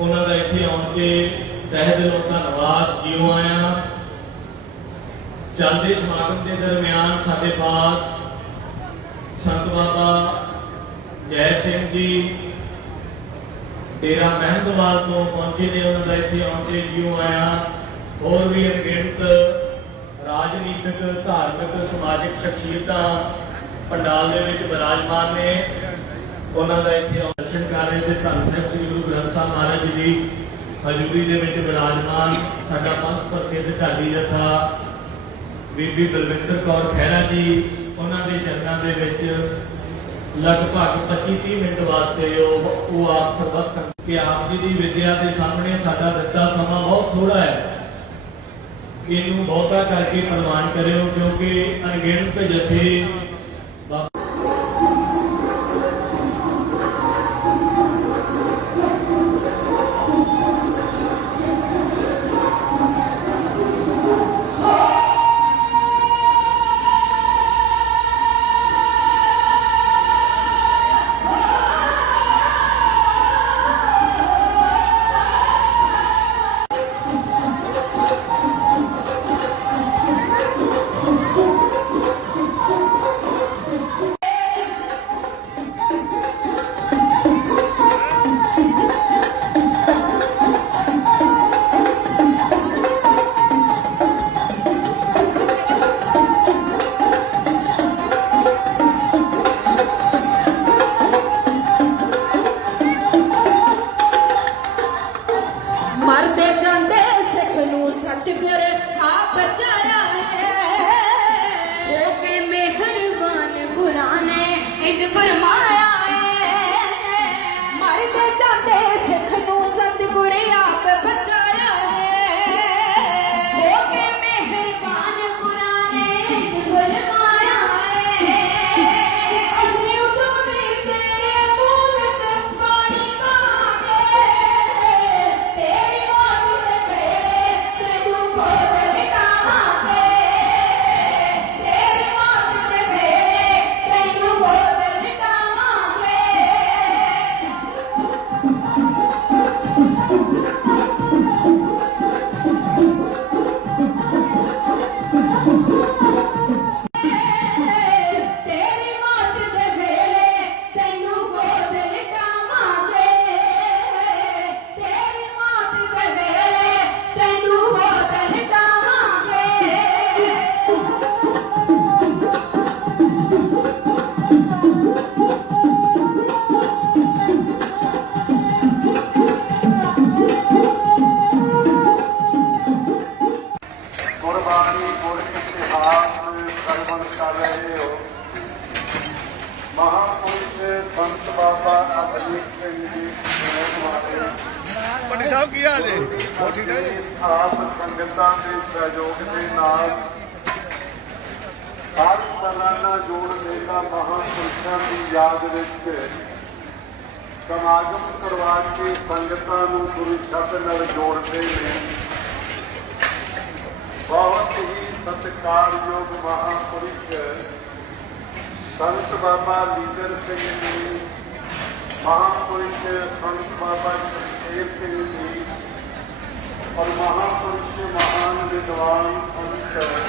ਉਹਨਾਂ ਦਾ ਇੱਥੇ ਆਉਣ ਕੇ ਤਹਿ ਦਿਲੋਂ ਧੰਨਵਾਦ, ਜਿਉ ਆਇਆ। ਚੱਲਦੇ ਸਮਾਗਮ ਦੇ ਦਰਮਿਆਨ ਸਾਡੇ ਪਾਸ ਸੰਤ ਬਾਬਾ ਜੈ ਸਿੰਘ ਜੀ ਡੇਰਾ ਮਹਿੰਦਵਾਲ ਤੋਂ ਪਹੁੰਚੇ ਨੇ, ਉਹਨਾਂ ਦਾ ਇੱਥੇ ਆਉਣ ਤੇ ਜਿਉ ਆਇਆਂ। ਹੋਰ ਵੀ ਅਣਗਿਣਤ ਰਾਜਨੀਤਿਕ, ਧਾਰਮਿਕ, ਸਮਾਜਿਕ ਸ਼ਖਸੀਅਤਾਂ ਪੰਡਾਲ ਦੇ ਵਿੱਚ ਬਿਰਾਜਮਾਨ ਨੇ। ਉਹਨਾਂ ਦਾ ਇੱਥੇ ਆਉਣ ਦਰਸ਼ਨ ਕਰ ਰਹੇ ਤੇ ਧੰਨ ਸਿੰਘ ਸ੍ਰੀ ਮਹਾਰਾਜ ਜੀ ਦੀ ਹਜ਼ੂਰੀ ਦੇ ਵਿੱਚ ਬਿਰਾਜਮਾਨ ਸਾਡਾ ਪੰਥ ਪ੍ਰਸਿੱਧ ਢਾਡੀ ਜਥਾ ਬੀਬੀ ਬਲਵਿੰਦਰ ਕੌਰ ਖਹਿਰਾ ਜੀ, ਉਹਨਾਂ ਦੇ ਚਰਨਾਂ ਦੇ ਵਿੱਚ ਲਗਭਗ 25-30 ਮਿੰਟ ਵਾਸਤੇ ਉਹ ਉਹ ਆਪ ਸਰਬੱਤ ਕਿ ਆਪ ਜੀ ਦੀ ਵਿਦਿਆ ਦੇ ਸਾਹਮਣੇ ਸਾਡਾ ਦਿੱਤਾ ਸਮਾਂ ਬਹੁਤ ਥੋੜਾ ਹੈ। ਇਹਨੂੰ ਬਹੁਤਾ ਕਰਕੇ ਪ੍ਰਵਾਨ ਕਰਿਓ ਕਿਉਂਕਿ ਅਣਗਿਣਤ ਜਥੇ ਪੰਡਿਤ ਸਾਹਿਬ ਕੀ ਹਾਲ ਜੀ ਆਪ ਸੰਗਤਾਂ ਦੇ ਸਹਿਯੋਗ ਦੇ ਨਾਲ ਹਰ ਸਾਲਾਨਾ ਜੋੜ ਮੇਲਾ ਮਹਾਪੁਰਸ਼ਾਂ ਦੀ ਯਾਦ ਵਿੱਚ ਸਮਾਗਮ ਕਰਵਾ ਕੇ ਸੰਗਤਾਂ ਨੂੰ ਗੁਰੂ ਸ਼ਬਦ ਨਾਲ ਜੋੜਦੇ ਨੇ। ਬਹੁਤ ਹੀ ਸਤਿਕਾਰਯੋਗ ਮਹਾਂਪੁਰਸ਼ ਸੰਤ ਬਾਬਾ ਲੀਡਰ ਸਿੰਘ ਜੀ, ਮਹਾਂਪੁਰਸ਼ ਸੰਤ ਬਾਬਾ ਸ਼ੇਰ ਸਿੰਘ ਜੀ ਔਰ ਮਹਾਂਪੁਰਸ਼ ਮਹਾਨ ਵਿਦਵਾਨ ਸੰਤ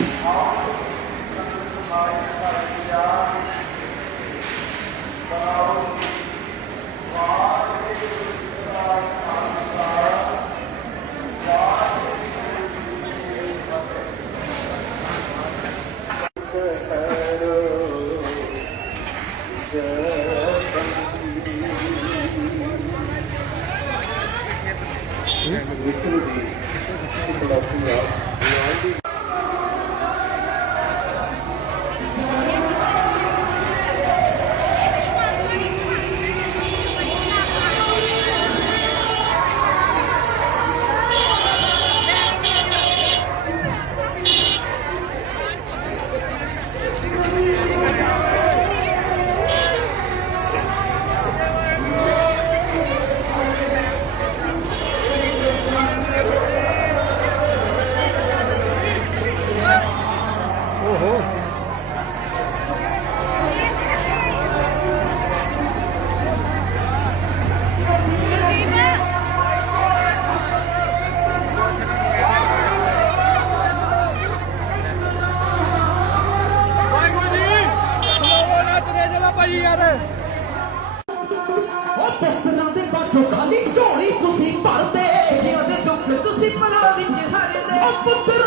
ਵਿਸ਼ਨੂੰ 뿜뿜뿜